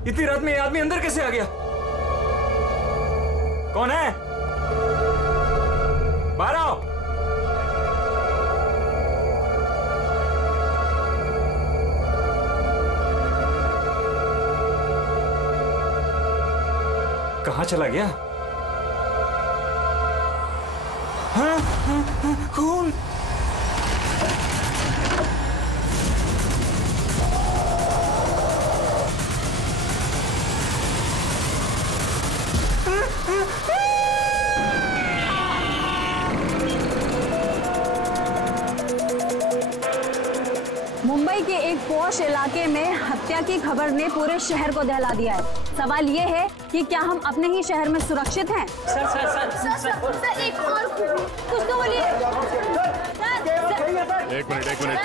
इतनी रात में ये आदमी अंदर कैसे आ गया? कौन है? बाहर आओ। कहाँ चला गया? हाँ, हाँ, हाँ, खून। मुंबई के एक पॉश इलाके में हत्या की खबर ने पूरे शहर को दहला दिया है। सवाल ये है कि क्या हम अपने ही शहर में सुरक्षित हैं? सर एक और कुछ तो बोलिए। एक मिनट।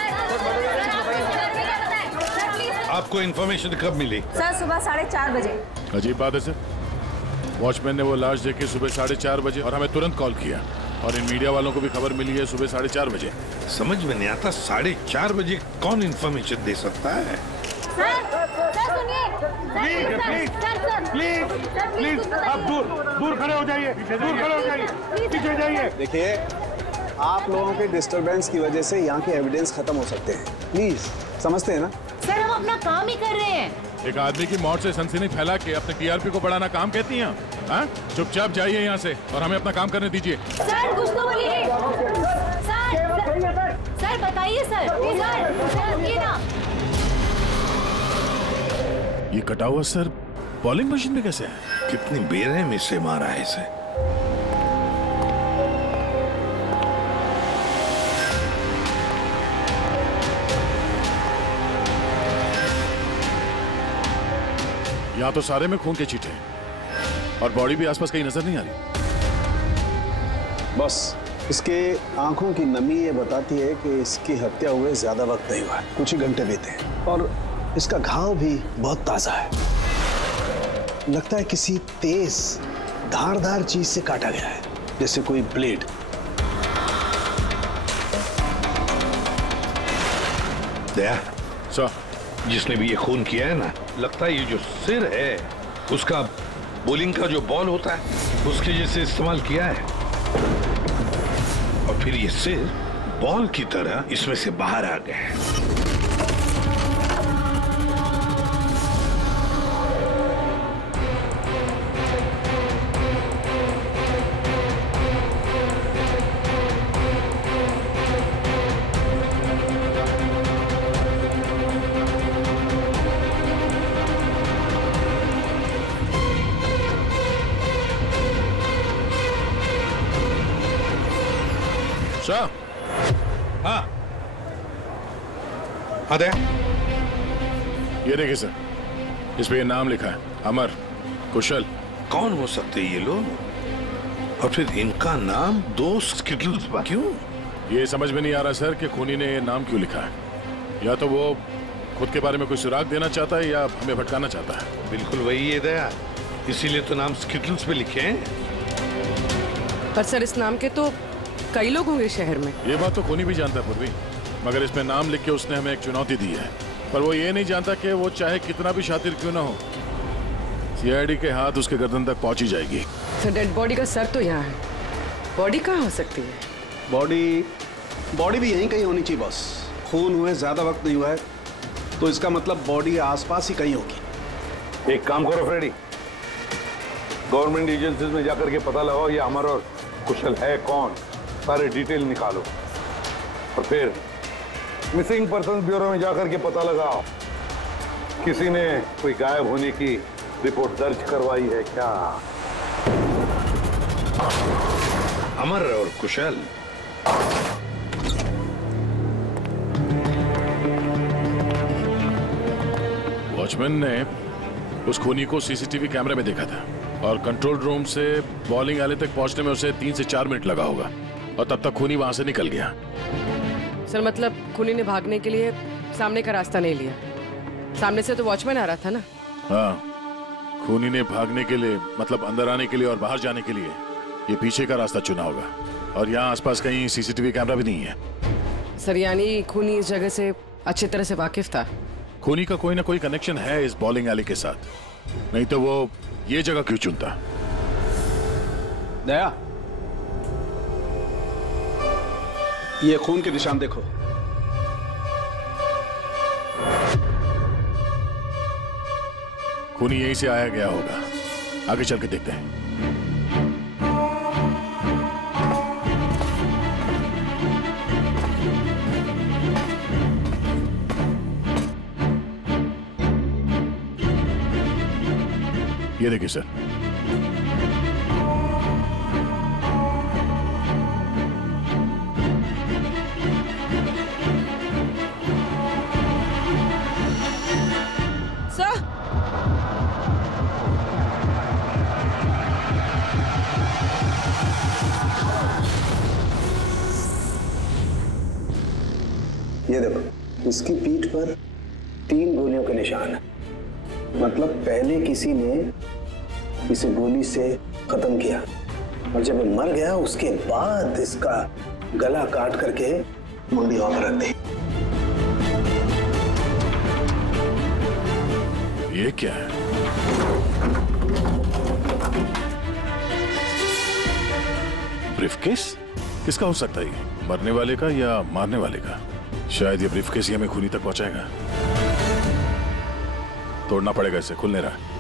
आपको इन्फॉर्मेशन कब मिली? सर सुबह 4:30 बजे। अजीब बात है सर, वॉचमैन ने वो लाश देखी सुबह 4:30 बजे और हमें तुरंत कॉल किया, और इन मीडिया वालों को भी खबर मिली है सुबह 4:30 बजे। समझ में नहीं आता 4:30 बजे कौन इन्फॉर्मेशन दे सकता है? प्लीज आप दूर खड़े हो जाइए, पीछे जाइए। देखिए, आप लोगों के डिस्टरबेंस की वजह से यहाँ के एविडेंस खत्म हो सकते हैं। प्लीज, समझते हैं ना? सर हम अपना काम ही कर रहे हैं। एक आदमी की मौत से सनसनी फैला के अपने टीआरपी को बढ़ाना काम कहती हैं? हाँ? चुपचाप जाइए यहाँ से और हमें अपना काम करने दीजिए। सर कुछ तो बोलिए। सर बताइए सर ये ना। ये कटा हुआ सर बॉलिंग मशीन में कैसे है? कितनी बेरहमी से मारा है इसे। यहाँ तो सारे में खून के छींटे हैं और बॉडी भी आसपास कहीं नजर नहीं आ रही। बस इसके आंखों की नमी ये बताती है कि इसकी हत्या हुए ज्यादा वक्त नहीं हुआ है, कुछ ही घंटे बीते हैं, और इसका घाव भी बहुत ताजा है। लगता है किसी तेज धारदार चीज से काटा गया है, जैसे कोई ब्लेड। दया सर, जिसने भी ये खून किया है ना, लगता है ये जो सिर है उसका बॉलिंग का जो बॉल होता है उसके जैसे इस्तेमाल किया है, और फिर ये सिर बॉल की तरह इसमें से बाहर आ गया है। सर, हाँ हाँ दया, ये देखिए सर, इस पे ये नाम लिखा है, अमर कुशल। कौन हो सकते ये लोग, और फिर इनका नाम दोस्त स्किटल्स पर क्यों? ये समझ में नहीं आ रहा सर कि खूनी ने ये नाम क्यों लिखा है। या तो वो खुद के बारे में कोई सुराग देना चाहता है या हमें भटकाना चाहता है। बिल्कुल वही है दया, इसीलिए तो नाम स्किटल्स पे लिखे हैं। पर सर इस नाम के तो कई लोग होंगे शहर में। ये बात तो खूनी भी जानता है पूर्वी, मगर इसमें नाम लिख के उसने हमें एक चुनौती दी है, पर वो ये नहीं जानता कि वो चाहे कितना भी शातिर क्यों ना हो, सीआईडी के हाथ उसके गर्दन तक पहुंच ही जाएगी। सर डेड बॉडी का सर तो यहाँ है, बॉडी कहाँ हो सकती है? बॉडी भी यहीं कहीं होनी चाहिए बॉस। खून हुए ज्यादा वक्त नहीं हुआ है, तो इसका मतलब बॉडी आसपास ही कहीं होगी। एक काम करो फ्रेडी, गवर्नमेंट एजेंसीज में जाकर के पता लगाओ ये अमर और कुशल है कौन, सारे डिटेल निकालो, और फिर मिसिंग पर्सन ब्यूरो में जाकर के पता लगाओ किसी ने कोई गायब होने की रिपोर्ट दर्ज करवाई है क्या। अमर और कुशल, वॉचमैन ने उस खूनी को सीसीटीवी कैमरे में देखा था, और कंट्रोल रूम से बॉलिंग आले तक पहुंचने में उसे 3 से 4 मिनट लगा होगा, और तब तक खूनी वहां से निकल गया। सर मतलब खूनी ने भागने के लिए सामने का रास्ता नहीं लिया, सामने से तो वॉचमैन आ रहा था ना। हाँ, खूनी ने भागने के लिए मतलब अंदर आने के लिए और बाहर जाने के लिए ये पीछे का रास्ता चुना होगा, और यहाँ आसपास कहीं सीसीटीवी कैमरा भी नहीं है। सर यानी खूनी इस जगह से अच्छी तरह से वाकिफ था। खूनी का कोई ना कोई कनेक्शन है इस बॉलिंग एली के साथ, नहीं तो वो ये जगह क्यों चुनता? दया, ये खून के निशान देखो। खूनी यहीं से आया गया होगा, आगे चल के देखते हैं। ये देखिए सर, सर ये देखो, इसकी पीठ पर 3 गोलियों के निशान है। मतलब पहले किसी ने इसे गोली से खत्म किया और जब ये मर गया उसके बाद इसका गला काट करके मुंडी वहां पर रख दी। ये क्या है? ब्रीफकेस? किसका हो सकता है ये? मरने वाले का या मारने वाले का? शायद ये ब्रीफकेस ही हमें खूनी तक पहुंचाएगा। तोड़ना पड़ेगा इसे, खुल नहीं रहा।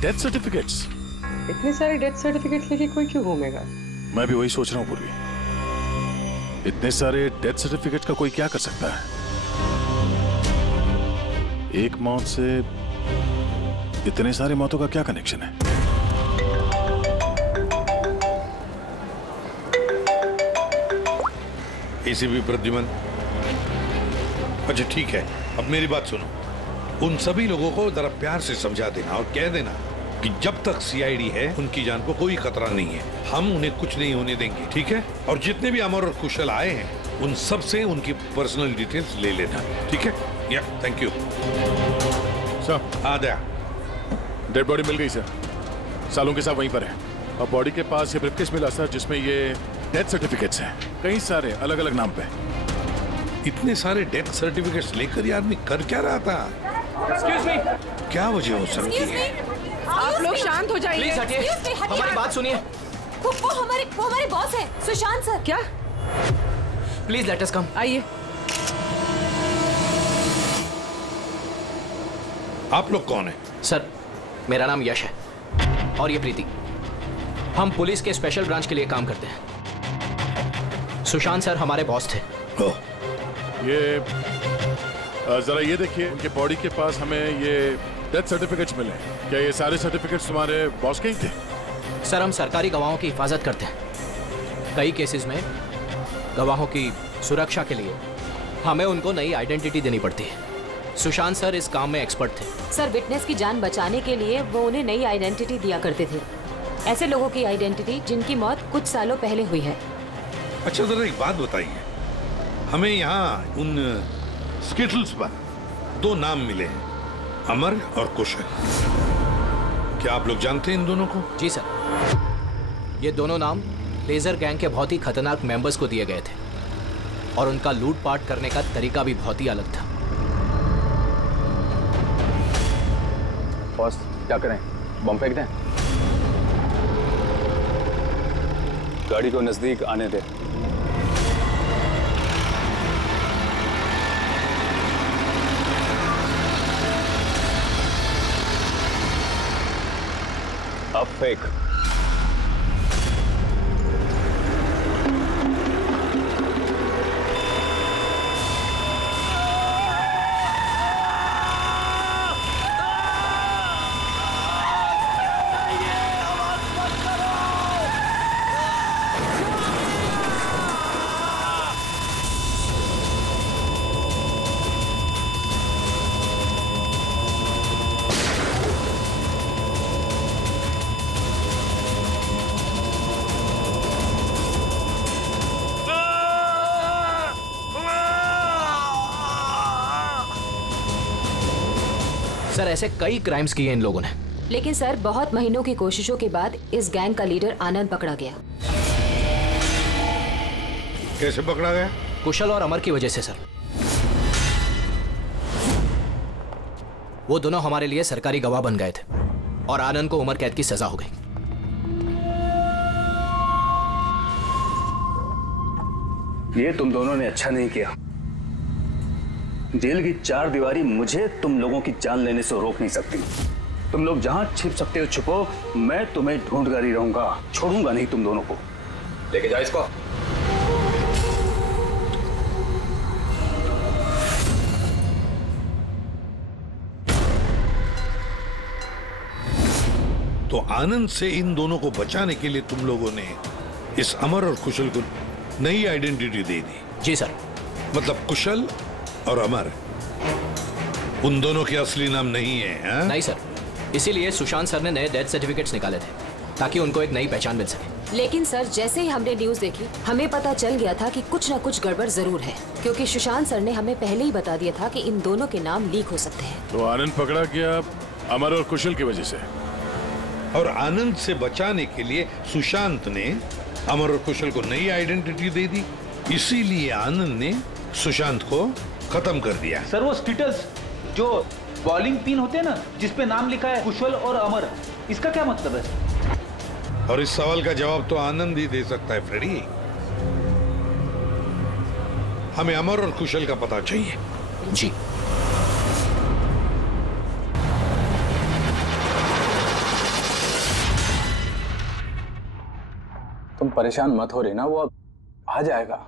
Death certificates? इतने सारे डेथ सर्टिफिकेट लेके कोई क्यों घूमेगा? मैं भी वही सोच रहा हूँ पूर्वी, इतने सारे डेथ सर्टिफिकेट का कोई क्या कर सकता है? एक मौत से इतने सारे मौतों का क्या कनेक्शन है? एसीपी प्रद्युमन, अच्छा ठीक है, अब मेरी बात सुनो। उन सभी लोगों को जरा प्यार से समझा देना और कह देना कि जब तक सीआईडी है उनकी जान को कोई खतरा नहीं है, हम उन्हें कुछ नहीं होने देंगे, ठीक है? और जितने भी अमर और कुशल आए हैं उन सब से उनकी पर्सनल डिटेल्स ले लेना, ठीक है? या थैंक यू सर। आ गया। डेड बॉडी मिल गई सर, सालों के साथ वहीं पर है और बॉडी के पास ये ब्रीफकेस मिला सर जिसमें ये डेथ सर्टिफिकेट्स हैं, कई सारे अलग अलग नाम पे। इतने सारे डेथ सर्टिफिकेट्स लेकर ये आदमी कर क्या रहा था? एक्सक्यूज मी, क्या वजह हो सकती है? आप लोग शांत हो जाइए। Excuse me, हटिए। हमारी बात सुनिए। वो हमारे बॉस है, सुशांत सर। क्या? प्लीज लेट अस कम। आइए। आप लोग कौन है? सर, मेरा नाम यश है और ये प्रीति। हम पुलिस के स्पेशल ब्रांच के लिए काम करते हैं। सुशांत सर हमारे बॉस थे। ओह, ये जरा ये देखिए, उनके बॉडी के पास हमें ये डेथ सर्टिफिकेट्स मिले। क्या ये सारे सर्टिफिकेट्स तुम्हारे बॉस के ही थे? सर, हम सरकारी गवाहों की हिफाजत करते हैं। कई केसेस में गवाहों की सुरक्षा के लिए हमें उनको नई आइडेंटिटी देनी पड़ती है। सुशांत सर इस काम में एक्सपर्ट थे। सर, विटनेस की जान बचाने के लिए वो उन्हें नई आइडेंटिटी दिया करते थे, ऐसे लोगों की आइडेंटिटी जिनकी मौत कुछ सालों पहले हुई है। अच्छा जरा एक बात बताइए, हमें यहाँ उन स्किटल्स पर 2 नाम मिले हैं, अमर और कुशल। क्या आप लोग जानते हैं इन दोनों को? जी सर, ये दोनों नाम लेजर गैंग के बहुत ही खतरनाक मेंबर्स को दिए गए थे और उनका लूटपाट करने का तरीका भी बहुत ही अलग था। बॉस, क्या करें? बम फेंक दें? गाड़ी को नजदीक आने दे। अब फेंक। सर, ऐसे कई क्राइम्स किए इन लोगों ने लेकिन सर बहुत महीनों की कोशिशों के बाद इस गैंग का लीडर आनंद पकड़ा गया। कैसे पकड़ा गया? कुशल और अमर की वजह से सर। वो दोनों हमारे लिए सरकारी गवाह बन गए थे और आनंद को उम्र कैद की सजा हो गई। ये तुम दोनों ने अच्छा नहीं किया। जेल की चार दीवारी मुझे तुम लोगों की जान लेने से रोक नहीं सकती। तुम लोग जहां छिप सकते हो छुपो, मैं तुम्हें ढूंढ कर ही रहूंगा, छोड़ूंगा नहीं तुम दोनों को। लेके जाओ इसको। तो आनंद से इन दोनों को बचाने के लिए तुम लोगों ने इस अमर और कुशल को नई आइडेंटिटी दे दी? जी सर। मतलब कुशल और अमर उन दोनों के असली नाम नहीं है? हा? नहीं सर, इसीलिए सुशांत सर ने नए डेथ सर्टिफिकेट्स निकाले थे ताकि उनको एक नई पहचान मिल सके। लेकिन सर जैसे ही हमने न्यूज देखी हमें पता चल गया था कि कुछ न कुछ गड़बड़ जरूर है, क्योंकि सुशांत सर ने हमें पहले ही बता दिया था कि इन दोनों के नाम लीक हो सकते हैं। तो आनंद पकड़ा गया अमर और कुशल की वजह से, और आनंद से बचाने के लिए सुशांत ने अमर और कुशल को नई आइडेंटिटी दे दी। इसीलिए आनंद ने सुशांत को खत्म कर दिया। सर वो स्टिटल्स जो बॉलिंग पिन होते हैं ना, जिसपे नाम लिखा है कुशल और अमर, इसका क्या मतलब है? और इस सवाल का जवाब तो आनंद ही दे सकता है फ्रेडी। हमें अमर और कुशल का पता चाहिए। जी। तुम परेशान मत हो रही ना, वो आ जाएगा।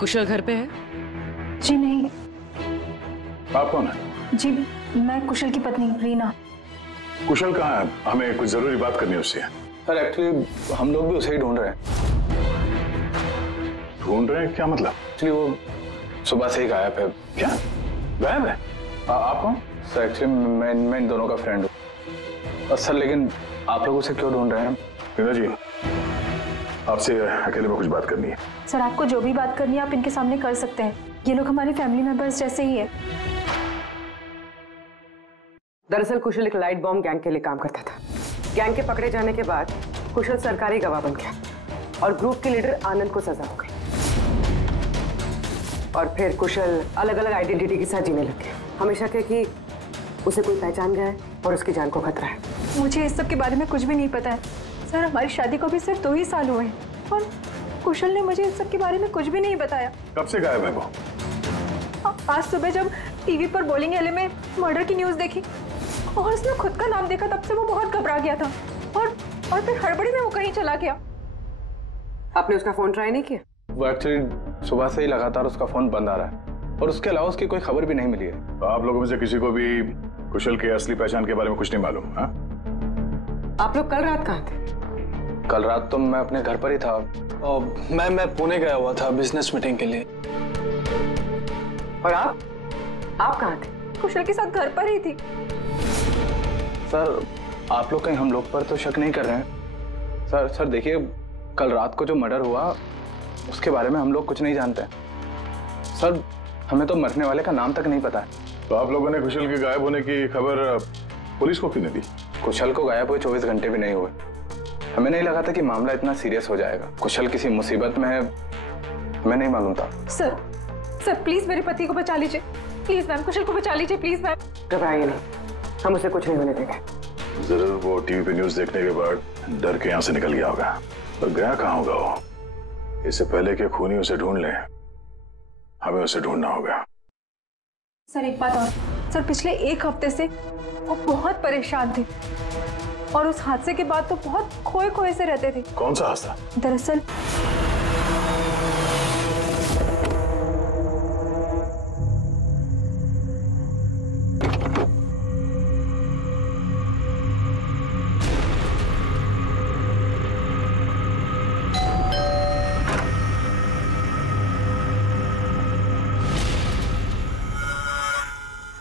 कुशल घर पे है? जी नहीं। आप कौन है? जी मैं कुशल की पत्नी रीना। कुशल कहाँ है? हमें कुछ जरूरी बात करनी है उससे। सर एक्चुअली हम लोग भी उसे ही ढूंढ रहे हैं। ढूंढ रहे हैं क्या मतलब? एक्चुअली वो सुबह से ही गायब है। क्या गायब है? आप कौन? सर एक्चुअली मैं इन दोनों का फ्रेंड हूँ। सर लेकिन आप लोग उसे क्यों ढूंढ रहे हैं? रीना जी, आपसे अकेले में कुछ बात करनी है। सर आपको जो भी बात करनी है आप इनके सामने कर सकते हैं, ये लोग हमारे फैमिली मेंबर्स जैसे ही है। दरअसल कुशल एक लाइट बॉम्ब गैंग के लिए काम करता था। गैंग के पकड़े जाने के बाद कुशल सरकारी गवाह बन गया और ग्रुप के लीडर आनंद को सजा हो गई। और फिर कुशल अलग अलग आइडेंटिटी के साथ जीने लग गया। हमेशा कहे कि उसे कोई पहचान गया है और उसकी जान को खतरा है। मुझे इस सब के बारे में कुछ भी नहीं पता है सर। हमारी शादी को भी सिर्फ 2 ही साल हुए हैं और कुशल ने मुझे इस सब के बारे में कुछ भी नहीं बताया। कब से गायब है वो? आज सुबह जब टीवी पर बॉलिंग एले में मर्डर की न्यूज़ देखी और उसने खुद का नाम देखा, तब से वो बहुत घबरा गया था और फिर हड़बड़ी में वो कहीं चला गया। आपने उसका फोन ट्राई नहीं किया? वो एक्चुअली सुबह से ही लगातार उसका फोन बंद आ रहा है और उसके अलावा उसकी कोई खबर भी नहीं मिली है। तो आप लोगों में से किसी को भी कुशल के असली पहचान के बारे में कुछ नहीं मालूम? हाँ? आप लोग कल रात कहाँ थे? कल रात तो मैं अपने घर पर ही था और मैं पुणे गया हुआ था बिजनेस मीटिंग के लिए। और आप कहाँ थे? कुशल के साथ घर पर ही थी। सर आप लोग कहीं हम लोग पर तो शक नहीं कर रहे हैं? सर देखिए, कल रात को जो मर्डर हुआ उसके बारे में हम लोग कुछ नहीं जानते। सर हमें तो मरने वाले का नाम तक नहीं पता है। तो आप लोगों ने कुशल के गायब होने की खबर पुलिस को क्यों नहीं दी? कुशल को गायब हुए 24 घंटे भी नहीं हुए। हमें नहीं लगा था कि मामला इतना सीरियस हो जाएगा। कुशल किसी मुसीबत में है, हमें नहीं मालूम था। सर प्लीज मेरे पति को बचा लीजिए। प्लीज मैम, कुशल को बचा लीजिए प्लीज मैम। घबराइए नहीं, हम उसे कुछ नहीं होने देंगे। जरूर वो टीवी पे न्यूज देखने के बाद डर के यहाँ से निकल गया होगा। पर गया कहाँ होगा वो? इससे पहले कि खूनी उसे ढूंढ ले, हमें उसे ढूंढना होगा। सर एक बात और, सर पिछले 1 हफ्ते से वो बहुत परेशान थे और उस हादसे के बाद तो बहुत खोए से रहते थे। कौन सा हादसा? दरअसल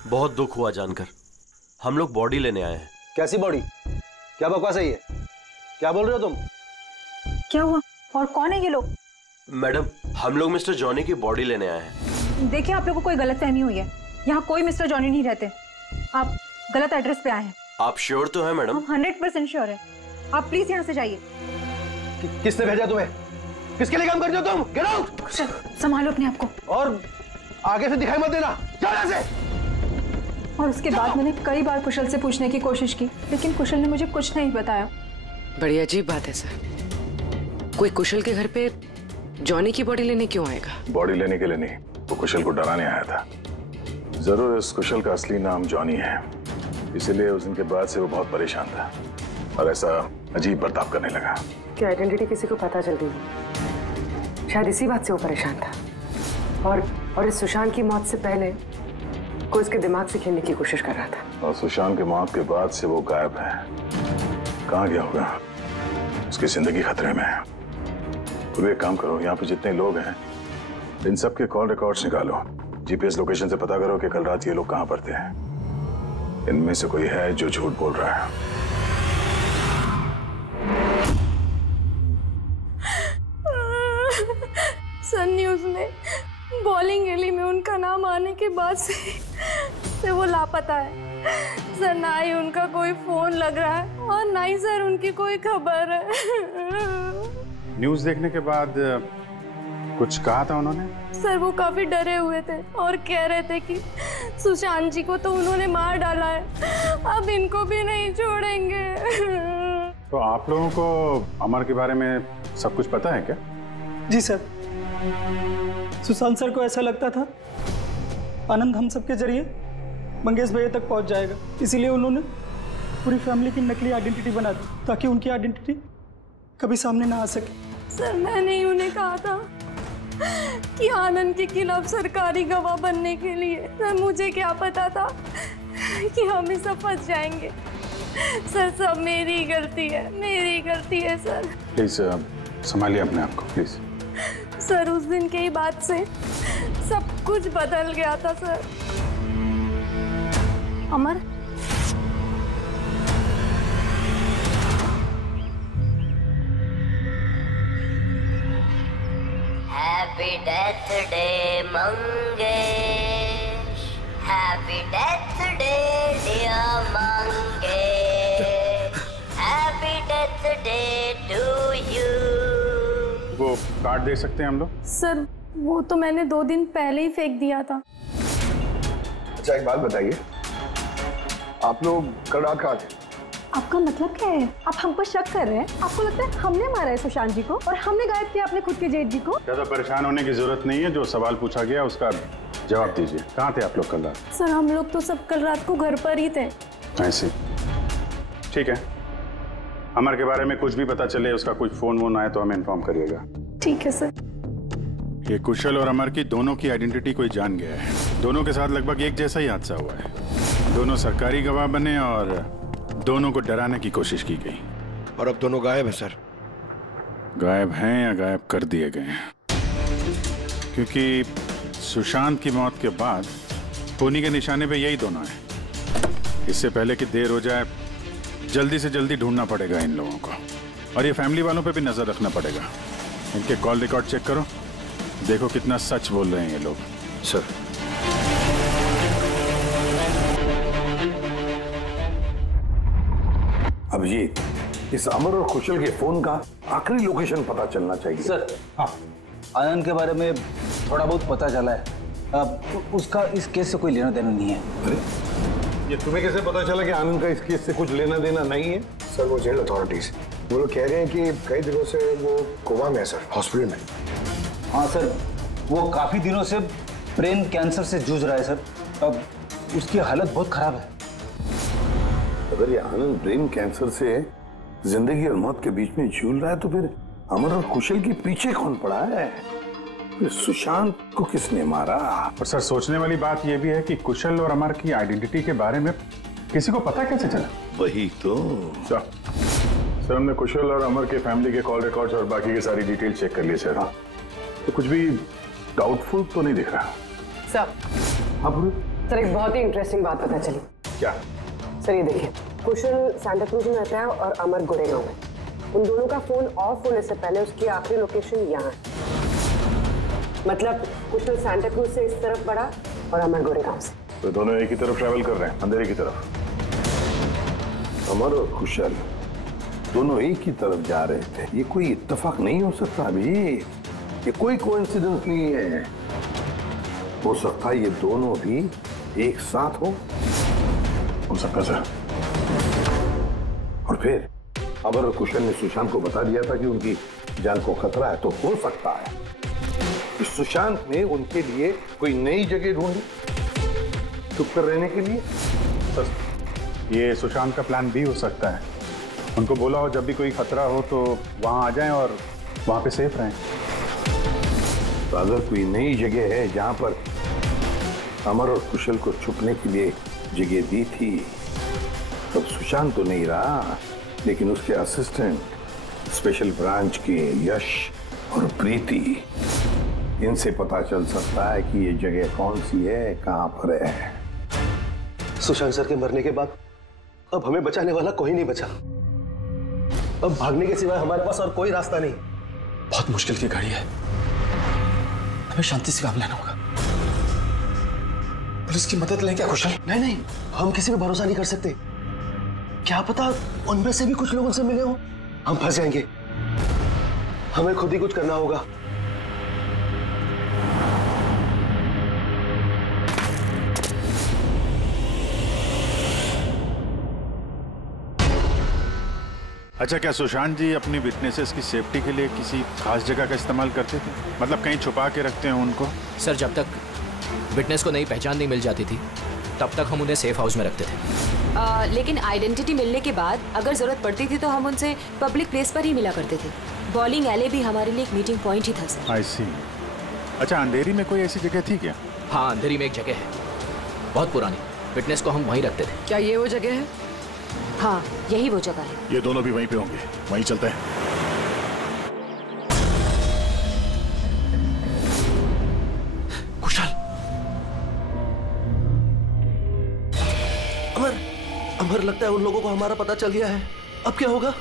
बहुत दुख हुआ जानकर। हम लोग बॉडी लेने आए हैं। कैसी बॉडी? क्या बकवास है ये? क्या बोल रहे हो तुम? क्या हुआ और कौन है ये लोग? मैडम हम लोग मिस्टर जॉनी की बॉडी लेने आए हैं। देखिए आप लोगों को कोई गलतफहमी हुई है। यहाँ कोई मिस्टर जॉनी नहीं रहते। आप गलत एड्रेस पे आए हैं। आप श्योर तो हैं मैडम? हम 100% श्योर है। आप प्लीज यहाँ से जाइए। किसने भेजा तुम्हें? किसके लिए काम करते हो तुम? Get out. संभालो अपने आप को। और आगे से दिखाई मत देना, जाओ यहाँ से। और उसके बाद मैंने कई बार कुशल से पूछने की कोशिश की, लेकिन कुशल ने मुझे कुछ नहीं बताया। बड़ी अजीब बात है सर, कोई कुशल के घर पे जॉनी की बॉडी लेने क्यों आएगा? बॉडी लेने के लिए नहीं, वो कुशल को डराने आया था। जरूर इस कुशल का असली नाम जॉनी है, इसीलिए उस दिन के बाद से वो बहुत परेशान था और ऐसा अजीब बर्ताव करने लगा। क्या आइडेंटिटी किसी को पता चल गई? शायद इसी बात से वो परेशान था और इस सुशांत की मौत से पहले कोई इसके दिमाग से खेलने की कोशिश कर रहा था। और सुशांत की मौत के बाद से वो गायब है। कहाँ गया होगा? उसकी जिंदगी खतरे में है। तो एक काम करो, यहाँ पे जितने लोग हैं इन सब के कॉल रिकॉर्ड्स निकालो, जीपीएस लोकेशन से पता करो कि कल रात ये लोग कहाँ पर थे। इनमें से कोई है जो झूठ बोल रहा है। सन न्यूज़ में बॉलिंग एली में उनका नाम आने के बाद से वो लापता है सर। ना ही उनका कोई फोन लग रहा है और ना ही सर उनकी कोई खबर है। न्यूज़ देखने के बाद कुछ कहा था उन्होंने? सर वो काफी डरे हुए थे और कह रहे थे कि सुशांत जी को तो उन्होंने मार डाला है, अब इनको भी नहीं छोड़ेंगे। तो आप लोगों को अमर के बारे में सब कुछ पता है क्या? जी सर, सुशांत सर को ऐसा लगता था आनंद हम सबके जरिए मंगेश भैया तक पहुंच जाएगा, इसीलिए उन्होंने पूरी फैमिली की नकली आइडेंटिटी बना दी ताकि उनकी आइडेंटिटी कभी सामने ना आ सके। सर मैंने ही उन्हें कहा था कि आनंद के खिलाफ सरकारी गवाह बनने के लिए। सर मुझे क्या पता था कि हम इस सब फंस जाएंगे। सर सब मेरी गलती है, मेरी गलती है सर। प्लीज संभालिए अपने आप को प्लीज। सर उस दिन के ही बाद से सब कुछ बदल गया था सर। अमर happy death day Mangesh, happy death day dear Mangesh, happy death day to you. वो कार्ड दे सकते हैं हम लोग? सर वो तो मैंने 2 दिन पहले ही फेंक दिया था। अच्छा एक बात बताइए, आप लोग कल रात कहाँ थे? आपका मतलब क्या है? आप हम पर शक कर रहे हैं? आपको लगता है हमने मारा है सुशांत जी को और हमने गायब किया अपने खुद के जेठ जी को? ज्यादा परेशान होने की जरूरत नहीं है, जो सवाल पूछा गया उसका जवाब दीजिए। कहाँ थे आप लोग कल रात? सर हम लोग तो सब कल रात को घर पर ही थे। ऐसे ठीक है, अमर के बारे में कुछ भी पता चले, उसका कोई फोन वोन आए तो हमें इन्फॉर्म करिएगा। ठीक है सर। ये कुशल और अमर की दोनों की आइडेंटिटी कोई जान गया है। दोनों के साथ लगभग एक जैसा ही हादसा हुआ है। दोनों सरकारी गवाह बने और दोनों को डराने की कोशिश की गई। और अब दोनों गायब है सर। गायब हैं या गायब कर दिए गए हैं? क्योंकि सुशांत की मौत के बाद पुनी के निशाने पे यही दोनों हैं। इससे पहले कि देर हो जाए, जल्दी से जल्दी ढूंढना पड़ेगा इन लोगों को। और ये फैमिली वालों पे भी नजर रखना पड़ेगा। इनके कॉल रिकॉर्ड चेक करो, देखो कितना सच बोल रहे हैं ये लोग। सर अभिजीत, इस अमर और कुशल के फोन का आखिरी लोकेशन पता चलना चाहिए। सर हाँ, आनंद के बारे में थोड़ा बहुत पता चला है। अब उसका इस केस से कोई लेना देना नहीं है। अरे ये तुम्हें कैसे पता चला कि आनंद का इस केस से कुछ लेना देना नहीं है? सर वो जेल अथॉरिटीज, वो लोग कह रहे हैं कि कई दिनों से वो कोमा में है सर, हॉस्पिटल में। हाँ सर, वो काफी दिनों से ब्रेन कैंसर से जूझ रहा है सर। अब उसकी हालत बहुत खराब है। अगर ये आनंद ब्रेन कैंसर से जिंदगी और मौत के बीच में झूल रहा है तो फिर अमर और कुशल के पीछे कौन पड़ा है? फिर सुशांत को किसने मारा? और सर सोचने वाली बात यह भी है कि कुशल और अमर की आइडेंटिटी के बारे में किसी को पता कैसे चला? वही तो सर हमने कुशल और अमर के फैमिली के कॉल रिकॉर्ड्स और बाकी की सारी डिटेल चेक कर ली सर। तो कुछ भी डाउटफुल तो नहीं दिख रहा सर। हाँ सर एक बहुत ही इंटरेस्टिंग बात पता चली। क्या? सर ये देखिए, कुशल सांता क्रूज में रहता है और अमर गोरेगांव में। उन दोनों का फोन ऑफ होने से पहले उसकी आखिरी लोकेशन यहाँ है। मतलब कुशल सांता क्रूज से इस तरफ बढ़ा और अमर गोरेगांव से। तो दोनों एक ही तरफ ट्रैवल कर रहे हैं, अंधेरे की तरफ। अमर और कुशल दोनों एक ही तरफ जा रहे थे। ये कोई इत्तेफाक नहीं हो सकता अभी, ये कोई कोइंसिडेंस नहीं है। हो सकता है ये दोनों भी एक साथ हो सकता सर। और फिर अमर और कुशल ने सुशांत को बता दिया था कि उनकी जान को खतरा है, तो हो सकता है कि सुशांत ने उनके लिए कोई नई जगह ढूंढी चुप कर रहने के लिए। सर, ये सुशांत का प्लान भी हो सकता है। उनको बोला हो जब भी कोई खतरा हो तो वहां आ जाएं और वहां पे सेफ रहें। तो अगर कोई नई जगह है जहां पर अमर और कुशल को छुपने के लिए जगह दी थी, तब सुशांत तो नहीं रहा, लेकिन उसके असिस्टेंट स्पेशल ब्रांच के यश और प्रीति, इनसे पता चल सकता है कि ये जगह कौन सी है, कहां पर है। सुशांत सर के मरने के बाद अब हमें बचाने वाला कोई नहीं बचा। अब भागने के सिवाय हमारे पास और कोई रास्ता नहीं। बहुत मुश्किल की घड़ी है, हमें शांति से काम लेना होगा। पुलिस की मदद लें क्या कुशल? नहीं नहीं, हम किसी पे भरोसा नहीं कर सकते। क्या पता उनमें से भी कुछ लोग उनसे मिले हो, हम फंस जाएंगे। हमें खुद ही कुछ करना होगा। अच्छा, क्या सुशांत जी अपनी विटनेसेस की सेफ्टी के लिए किसी खास जगह का इस्तेमाल करते थे? मतलब कहीं छुपा के रखते हैं उनको? सर, जब तक विटनेस को नई पहचान नहीं मिल जाती थी तब तक हम उन्हें सेफ हाउस में रखते थे। लेकिन आइडेंटिटी मिलने के बाद अगर जरूरत पड़ती थी तो हम उनसे पब्लिक प्लेस पर ही मिला करते थे। बॉलिंग एले भी हमारे लिए एक मीटिंग पॉइंट ही था सर। आई सी। अच्छा, अंधेरी में कोई ऐसी जगह थी क्या? हाँ, अंधेरी में एक जगह है, बहुत पुरानी। विटनेस को हम वहीं रखते थे। क्या ये वो जगह है? हाँ, यही वो जगह है। ये दोनों भी वहीं पे होंगे, वहीं चलते हैं। कुशल, अमर लगता है उन लोगों को हमारा पता चल गया है। अब क्या होगा?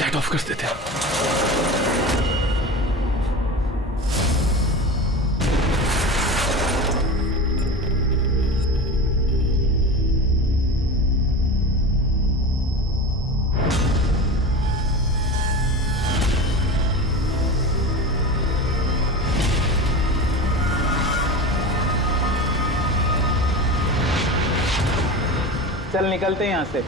लाइट ऑफ कर देते हैं। चल निकलते हैं यहाँ से।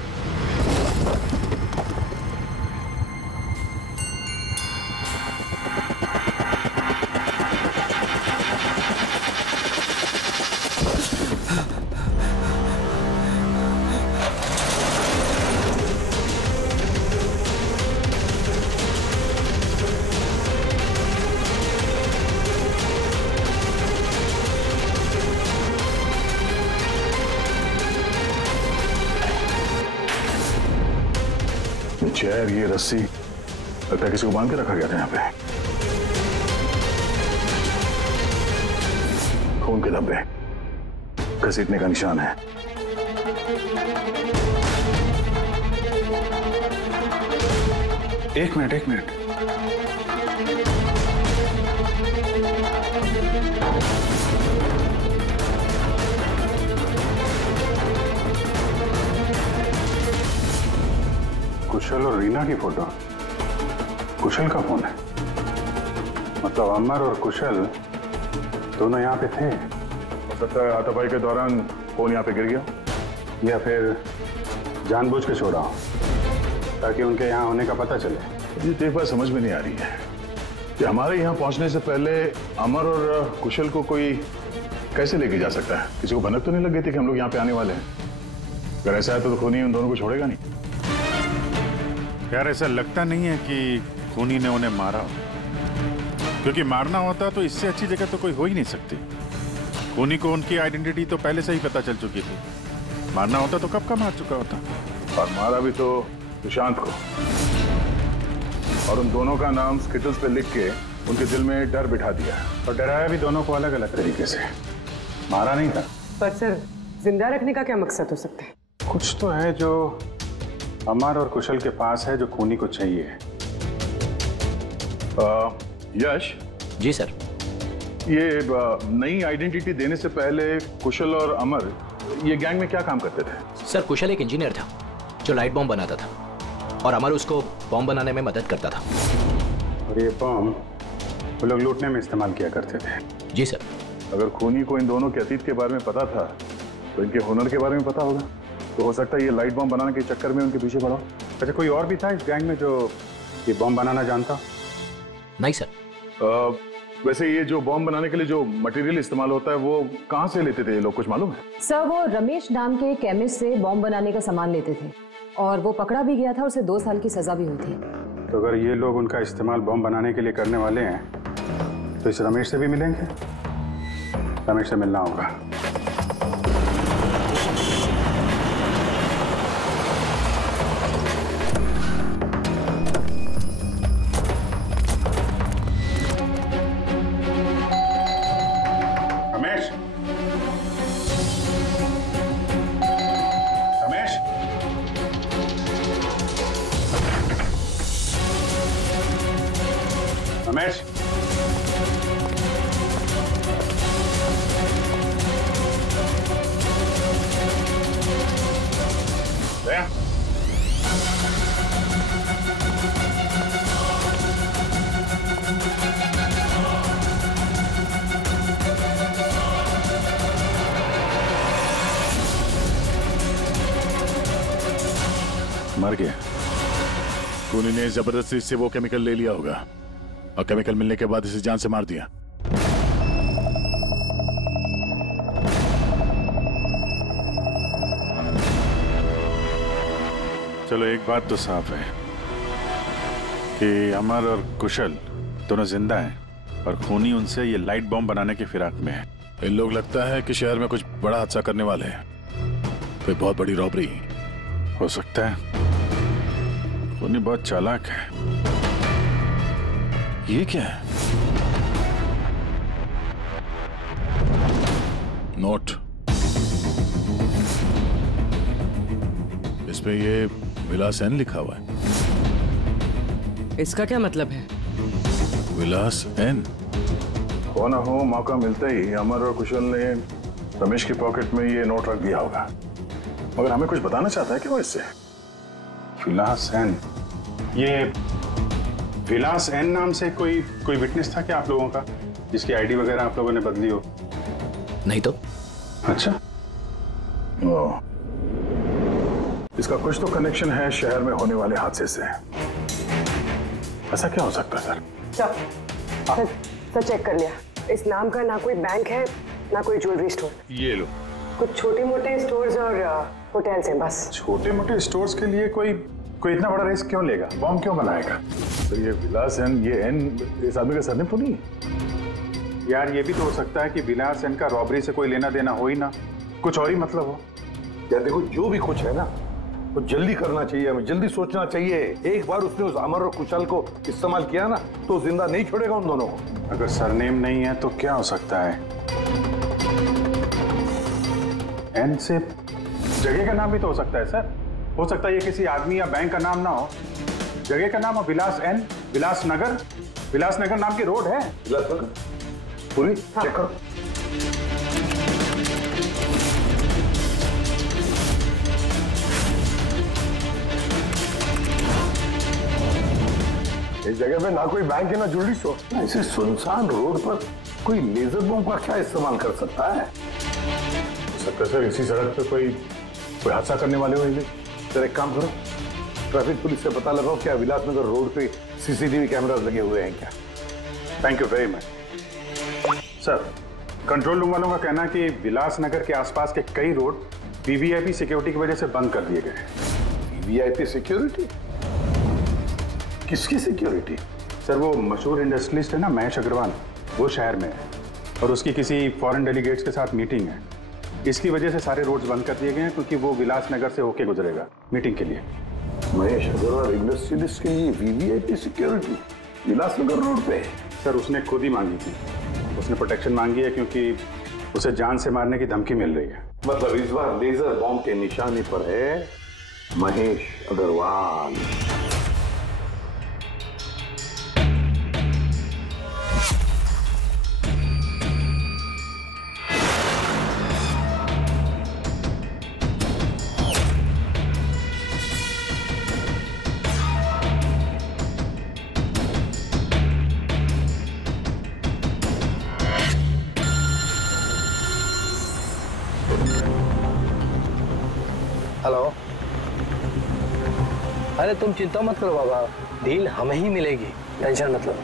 चेयर, ये रस्सी, लगता है किसी को बांध के रखा गया था यहाँ पे। खून के धब्बे, घसीटने का निशान है। एक मिनट। कुशल और रीना की फोटो। कुशल का फोन है, मतलब अमर और कुशल दोनों यहाँ पे थे। हो सकता है हाथापाई के दौरान फोन यहाँ पे गिर गया, या फिर जानबूझ के छोड़ा हो ताकि उनके यहाँ होने का पता चले। ये एक बात समझ में नहीं आ रही है कि हमारे यहाँ पहुँचने से पहले अमर और कुशल को कोई कैसे लेके जा सकता है? किसी को भनक तो नहीं लग गई थी कि हम लोग यहाँ पे आने वाले हैं? अगर ऐसा है तो खूनी उन दोनों को छोड़ेगा नहीं। यार, ऐसा लगता नहीं है कि खूनी ने उन्हें मारा हो, क्योंकि मारना होता तो इससे अच्छी जगह तो कोई हो ही नहीं सकती। खूनी को उनकी आइडेंटिटी तो पहले से ही पता चल चुकी थी। मारना होता तो कब का मार चुका होता। और मारा भी तो सुशांत को, और उन दोनों का नाम स्किटल्स पे लिख के उनके दिल में डर बिठा दिया। और डराया भी दोनों को अलग अलग तरीके से, मारा नहीं था। पर सर, जिंदा रखने का क्या मकसद हो सकता है? कुछ तो है जो अमर और कुशल के पास है जो खूनी को चाहिए। यश जी सर। ये नई आइडेंटिटी देने से पहले कुशल और अमर ये गैंग में क्या काम करते थे? सर कुशल एक इंजीनियर था जो लाइट बॉम्ब बनाता था और अमर उसको बॉम्ब बनाने में मदद करता था। और ये बॉम्ब वो लोग लूटने में इस्तेमाल किया करते थे। जी सर। अगर खूनी को इन दोनों के अतीत के बारे में पता था तो इनके हुनर के बारे में पता होगा, तो हो सकता है ये लाइट बॉम्ब बनाने के चक्कर में उनके पीछे पड़ा। अच्छा, कोई और भी था इस गैंग में जो ये बॉम्ब बनाना जानता? नहीं सर। वैसे ये जो बॉम्ब बनाने के लिए जो मटेरियल इस्तेमाल होता है वो कहाँ से लेते थे ये लोग, कुछ मालूम है? सर वो रमेश नाम के केमिस्ट से बॉम्ब बनाने का सामान लेते थे और वो पकड़ा भी गया था और उसे 2 साल की सजा भी हुई थी। तो अगर ये लोग उनका इस्तेमाल बॉम्ब बनाने के लिए करने वाले हैं तो इस रमेश से भी मिलेंगे? रमेश से मिलना होगा। रमेश, रमेश, रमेश, दया, मर गया। खूनी ने जबरदस्ती से वो केमिकल ले लिया होगा और केमिकल मिलने के बाद इसे जान से मार दिया। चलो एक बात तो साफ है कि अमर और कुशल दोनों जिंदा हैं और खूनी उनसे ये लाइट बॉम्ब बनाने की फिराक में है। इन लोग लगता है कि शहर में कुछ बड़ा हादसा करने वाले हैं, कोई बहुत बड़ी रॉबरी हो सकता है। खूनी बहुत चालाक है। ये क्या है? नोट, इस पे ये विलास एन लिखा हुआ है। इसका क्या मतलब है? विलास एन। हो ना हो, मौका मिलते ही अमर और कुशल ने रमेश की पॉकेट में ये नोट रख दिया होगा, मगर हमें कुछ बताना चाहता है कि वो इससे। विलास एन, ये विलास एन नाम से कोई विटनेस था क्या आप लोगों का जिसकी आईडी वगैरह आप लोगों ने बदली हो? नहीं तो। अच्छा, इसका कुछ तो कनेक्शन है शहर में होने वाले हादसे से। ऐसा क्या हो सकता है सर? सर चेक कर लिया, इस नाम का ना कोई बैंक है ना कोई ज्वेलरी स्टोर। ये लो। कुछ छोटे मोटे स्टोर्स और होटल्स हैं बस। छोटे मोटे स्टोर्स के लिए कोई इतना बड़ा रिस्क क्यों लेगा? बॉम्ब क्यों बनाएगा? तो ये विलास एन, ये एन इस आदमी का सरनेम तो नहीं? यार ये भी तो हो सकता है कि विलास एन का रॉबरी से कोई लेना देना हो ही ना, कुछ और ही मतलब हो। यार देखो, जो भी कुछ है ना वो जल्दी करना चाहिए, हमें जल्दी सोचना चाहिए। एक बार उसने उस अमर और कुशल को इस्तेमाल किया ना तो जिंदा नहीं छोड़ेगा उन दोनों को। अगर सरनेम नहीं है तो क्या हो सकता है? एन से जगह का नाम भी तो हो सकता है सर। हो सकता है ये किसी आदमी या बैंक का नाम ना हो, जगह का नाम हो विलास एन, विलासनगर। विलासनगर नाम की रोड है। विलासनगर पूरी चेक करो। इस जगह पे ना कोई बैंक है ना ज्वेलरी स्टोर। ऐसे सुनसान रोड पर कोई लेजर बम का क्या इस्तेमाल कर सकता है? हो सकता है सर इसी सड़क पे कोई हादसा करने वाले हो। सर एक काम करो, ट्रैफिक पुलिस से पता लगाओ क्या विलासनगर रोड पे सीसीटीवी कैमरास लगे हुए हैं क्या? Thank you very much sir. Control room वालों का कहना है कि विलासनगर के आसपास के कई रोड वीवीआईपी सिक्योरिटी की वजह से बंद कर दिए गए। VVIP security? किसकी सिक्योरिटी? सर वो मशहूर इंडस्ट्रियलिस्ट है ना महेश अग्रवाल, वो शहर में है और उसकी किसी फॉरेन डेलीगेट्स के साथ मीटिंग है। इसकी वजह से सारे रोड्स बंद कर दिए गए हैं क्योंकि वो विलासनगर से होके गुजरेगा मीटिंग के लिए। महेश अग्रवाल इंडस्ट्रियलिस्ट के लिए वीवीआईपी सिक्योरिटी विलासनगर रोड पे? सर उसने खुद ही मांगी थी, उसने प्रोटेक्शन मांगी है क्योंकि उसे जान से मारने की धमकी मिल रही है। मतलब इस बार लेजर बॉम्ब के निशाने पर है महेश अग्रवाल। अरे तुम चिंता मत करो बाबा, डील हमें ही मिलेगी, टेंशन मत लो।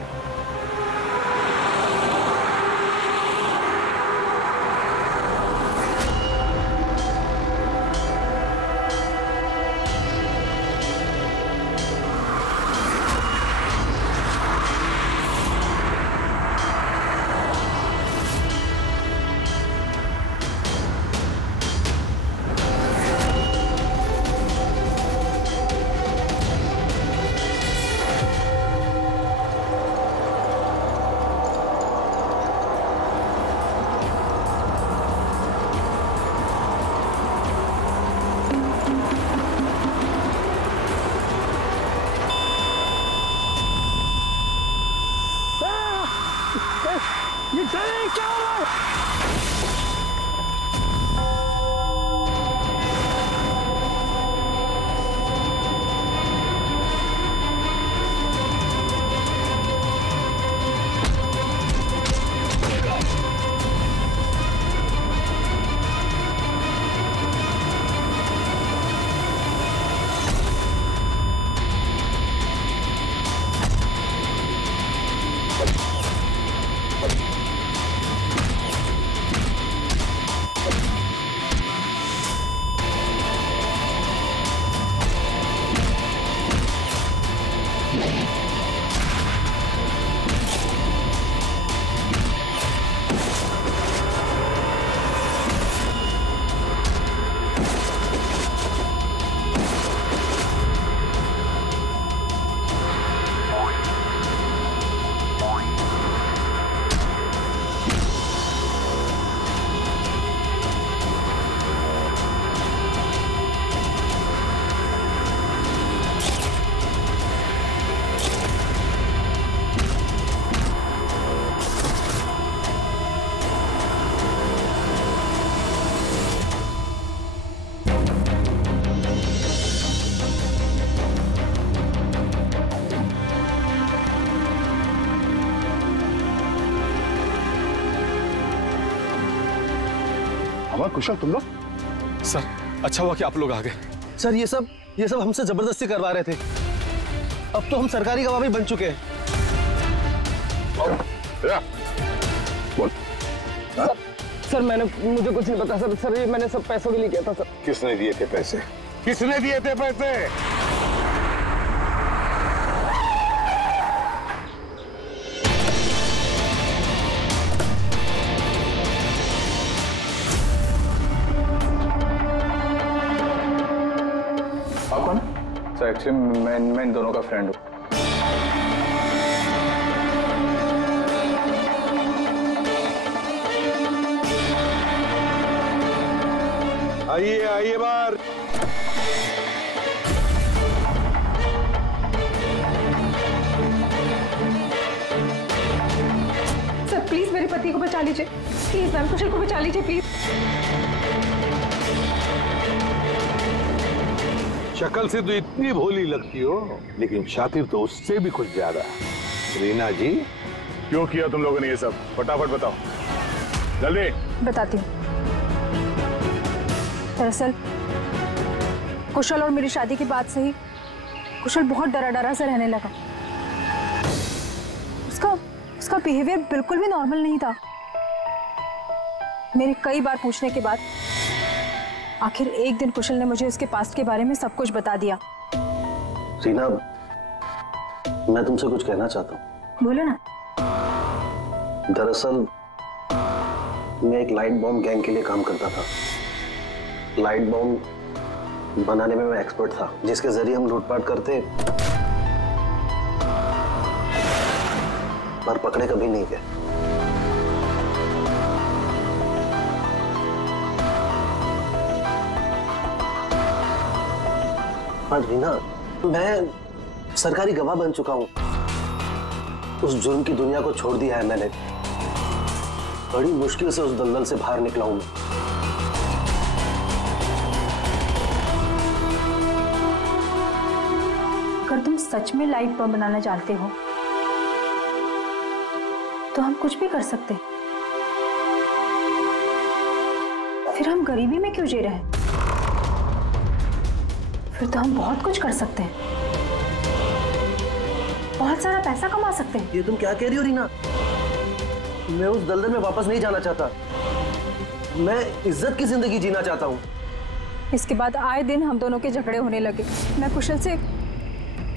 कुशल तुम लोग? सर अच्छा हुआ कि आप लोग आ गए। सर ये सब हमसे जबरदस्ती करवा रहे थे। अब तो हम सरकारी गवाह भी बन चुके हैं। सर मुझे कुछ नहीं पता सर ये मैंने सब पैसों के लिए किया था सर। किसने दिए थे पैसे? किसने दिए थे पैसे? सर एक्चुअली मैं इन दोनों का फ्रेंड हूँ। आइए बाहर। सर प्लीज मेरे पति को बचा लीजिए, प्लीज मैम, कुशल को बचा लीजिए प्लीज। शक्ल से तो इतनी भोली लगती हो, लेकिन शातिर तो उससे भी कुछ ज्यादा। रीना जी, क्यों किया तुम लोगों ने ये सब? फटाफट बताओ, जल्दी। बताती हूँ। दरअसल कुशल और मेरी शादी के बाद से ही कुशल बहुत डरा सा रहने लगा। उसका बिहेवियर बिल्कुल भी नॉर्मल नहीं था। मेरे कई बार पूछने के बाद आखिर एक दिन कुशल ने मुझे उसके पास्ट के बारे में सब कुछ बता दिया। रीना, मैं तुमसे कुछ कहना चाहता हूँ। बोलो ना। दरअसल मैं एक लाइट बॉम्ब गैंग के लिए काम करता था। लाइट बॉम्ब बनाने में मैं एक्सपर्ट था, जिसके जरिए हम लूटपाट करते, पर पकड़े कभी नहीं गए। पर रीना, मैं सरकारी गवाह बन चुका हूं। उस जुर्म की दुनिया को छोड़ दिया है मैंने। बड़ी मुश्किल से उस दलदल से बाहर निकला हूं मैं। अगर तुम सच में लाइट बम बनाना जानते हो तो हम कुछ भी कर सकते हैं। फिर हम गरीबी में क्यों जी रहे हैं? फिर तो हम बहुत कुछ कर सकते हैं, बहुत सारा पैसा कमा सकते हैं। ये तुम क्या कह रही हो रीना? मैं उस दलदल में वापस नहीं जाना चाहता। मैं इज्जत की जिंदगी जीना चाहता हूँ। इसके बाद आए दिन हम दोनों के झगड़े होने लगे। मैं कुशल से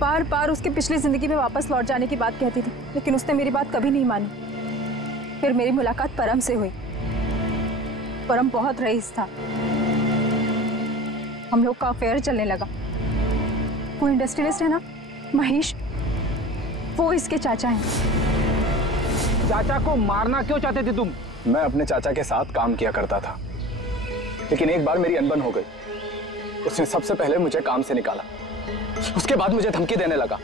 बार बार उसके पिछली जिंदगी में वापस लौट जाने की बात कहती थी, लेकिन उसने मेरी बात कभी नहीं मानी। फिर मेरी मुलाकात परम से हुई। परम बहुत रईस था, हम लोग का अफेयर चलने लगा। वो इंडस्ट्रियलिस्ट है ना महेश, वो इसके चाचा हैं। चाचा को मारना क्यों चाहते थे तुम? मैं अपने चाचा के साथ काम किया करता था, लेकिन एक बार मेरी अनबन हो गई। उसने सबसे पहले मुझे काम से निकाला। उसके बाद मुझे धमकी देने लगा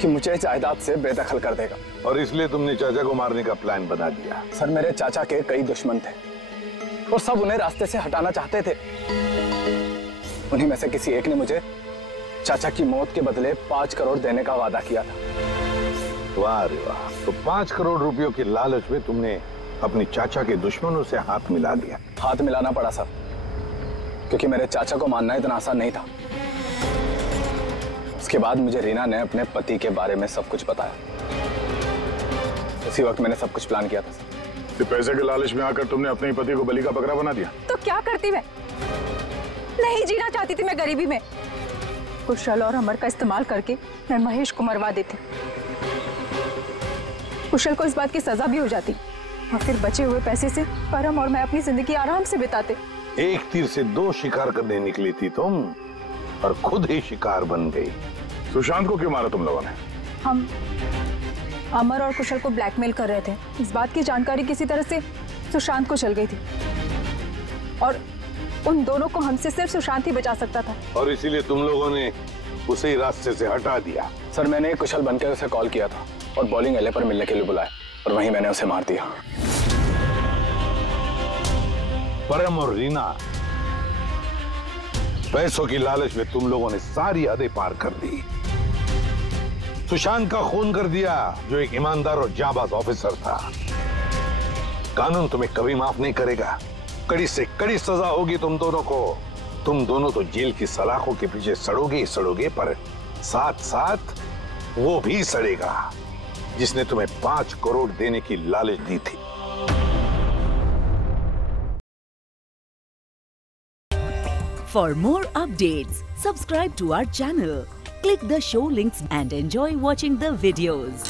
कि मुझे जायदाद से बेदखल कर देगा। और इसलिए तुमने चाचा को मारने का प्लान बना दिया? सर, मेरे चाचा के कई दुश्मन थे और सब उन्हें रास्ते से हटाना चाहते थे। उन्हीं में से किसी एक ने मुझे चाचा की मौत के बदले 5 करोड़ देने का वादा किया था। वाह रे वाह! तो 5 करोड़ रुपयों की लालच में तुमने अपने चाचा के दुश्मनों से हाथ मिला लिया। हाथ मिलाना पड़ा सर, क्योंकि मेरे चाचा को मानना इतना आसान नहीं था। उसके बाद मुझे रीना ने अपने पति के बारे में सब कुछ बताया। उसी वक्त मैंने सब कुछ प्लान किया था सर। तो पैसे के लालच में आकर तुमने अपने ही पति को बलि का बकरा बना दिया? तो क्या करती मैं? नहीं जीना चाहती थी मैं गरीबी में। कुशल और अमर का इस्तेमाल करके मैं महेश को मरवा देती। कुशल को इस बात की सजा भी हो जाती और फिर बचे हुए पैसे से परम और मैं अपनी जिंदगी आराम से बिताते। एक तीर से 2 शिकार करने निकली थी तुम और खुद ही शिकार बन गई। सुशांत को क्यों मारा तुम लोगों ने? हम अमर और कुशल को ब्लैकमेल कर रहे थे। इस बात की जानकारी किसी तरह से सुशांत को चल गई थी और उन दोनों को हमसे सिर्फ सुशांत ही बचा सकता था। और इसीलिए तुम लोगों ने उसे रास्ते से हटा दिया। सर, मैंने कुशल बनकर उसे कॉल किया था और बॉलिंग एले पर मिलने के लिए बुलाया और वहीं मैंने उसे मार दिया। परम और रीना, पैसों की लालच में तुम लोगों ने सारी हदें पार कर दी। सुशांत का खून कर दिया, जो एक ईमानदार और जाबाज ऑफिसर था। कानून तुम्हें कभी माफ नहीं करेगा। कड़ी से कड़ी सजा होगी तुम दोनों को। तुम दोनों तो जेल की सलाखों के पीछे सड़ोगे ही सड़ोगे, पर साथ साथ वो भी सड़ेगा जिसने तुम्हें 5 करोड़ देने की लालच दी थी। For more updates, subscribe to our channel, click the show links and enjoy watching the videos.